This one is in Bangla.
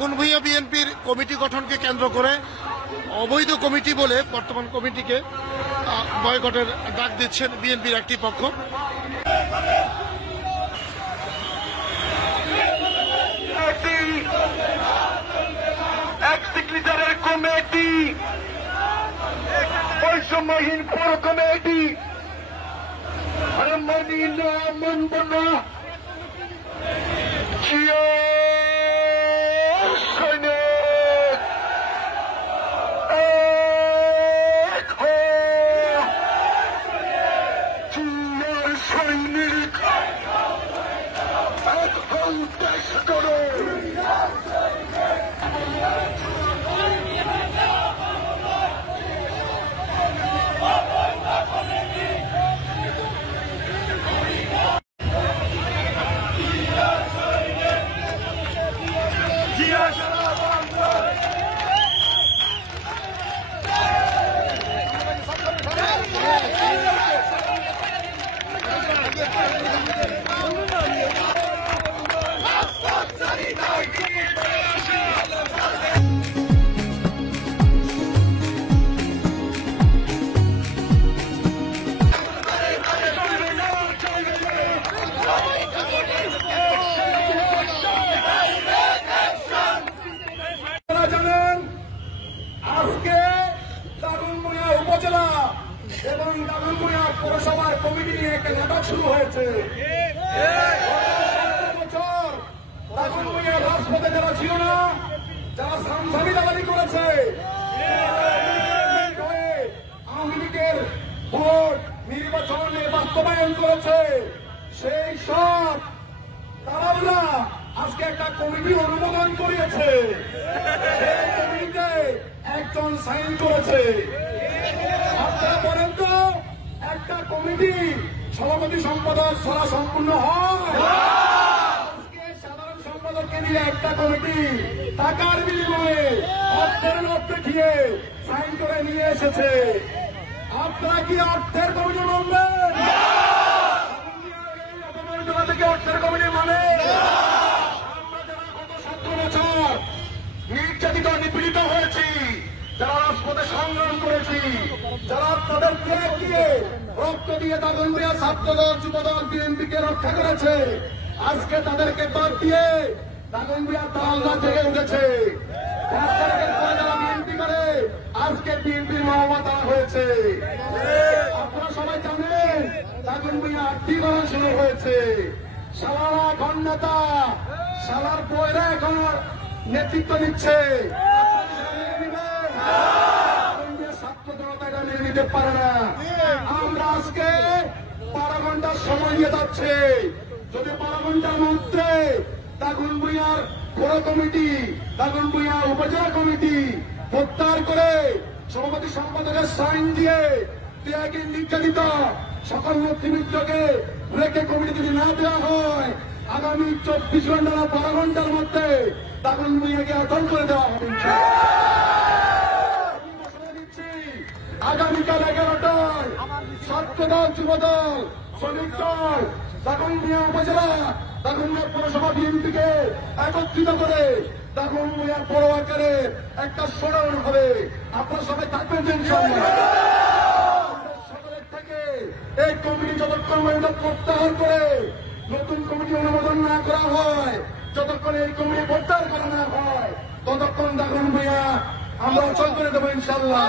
দাগনভূঞা বিএনপির কমিটি গঠনকে কেন্দ্র করে অবৈধ কমিটি বলে বর্তমান কমিটিকে বয়কটের ডাক দিচ্ছেন বিএনপির একটি পক্ষ। কমিটি বৈষম্যহীন পৌর কমিটি মানি না মানব না সৈনিক এবং দাগনভূঞা পৌরসভার কমিটি নিয়ে একটা নাটক শুরু হয়েছে। বছর দাগনভূঞার রাজপথে যারা ছিল না, যারা সাংসারিক দালালি করেছে, আওয়ামী লীগের ভোট নির্বাচনে বাস্তবায়ন করেছে, সেই সব তারা আজকে একটা কমিটি অনুমোদন করিয়েছে। সেই কমিটিতে একজন সাইন করেছে। আপনারা বলেন তো, একটা কমিটি সভাপতি সম্পাদক ছাড়া সম্পূর্ণ হয়? আজকে সাধারণ সম্পাদককে নিয়ে একটা কমিটি টাকার বিনিময়ে অর্থের মধ্যে খেয়ে সাইন করে নিয়ে এসেছে। আপনারা কি অর্থের কমিটি মানবেন? থেকে অর্থের কমিটি মানে আমরা যারা গত 17 বছর নির্যাতিত নিপীড়িত হয়েছি, যারা রাজপথে সংগ্রাম করেছি, যারা তাদের ত্যাগ দিয়ে রক্ত দিয়ে দাগনভূঞা ছাত্রদল যুবদল বিএনপিকে রক্ষা করেছে, আজকে তাদেরকে বাদ দিয়ে দাগনভূঞা তালনা থেকে উঠেছে। যারা বিএনপি করে আজকে বিএনপির মহামতা হয়েছে। আপনারা সবাই জানেন দাগনভূঞা আর্থিকরণ শুরু হয়েছে। সালারা এখন নেতা, সালার বইরা এখন নেতৃত্ব দিচ্ছে। ছাত্র জনতা এটা মেনে নিতে পারে না। আমরা আজকে 12 ঘন্টার সময় নিয়ে যাচ্ছে। যদি 12 ঘন্টার মধ্যে দাগনভূঞার পৌর কমিটি, দাগনভূঞা উপজেলা কমিটি প্রত্যাহার করে সভাপতি সম্পাদকের সাইন দিয়ে ত্যাগের নির্যাতিত সকল নেতৃবৃন্দকে রেখে কমিটি যদি না দেওয়া হয়, আগামী 24 ঘন্টা বা 12 ঘন্টার মধ্যে দাগনভূঞাকে আটক করে দেওয়া হবে। আগামীকাল 11টায় ছাত্রদল যুবদল শ্রমিক দল দাগনভূঞা উপজেলা দাগনভূঞা পৌরসভা বিএনপিকে একত্রিত করে দাগনভূঞা বড় আকারে একটা স্মরণ হবে। আপনারা সবাই থাকবেন সকলের থেকে এই কমিটি যতক্ষণ পর্যন্ত প্রত্যাহার করে নতুন কমিটি অনুমোদন না করা হয়, যতক্ষণ এই কমিটি প্রত্যাহার করা না হয়, ততক্ষণ দাগনভূঞা আমরা অচল করে দেবো ইনশাল্লাহ।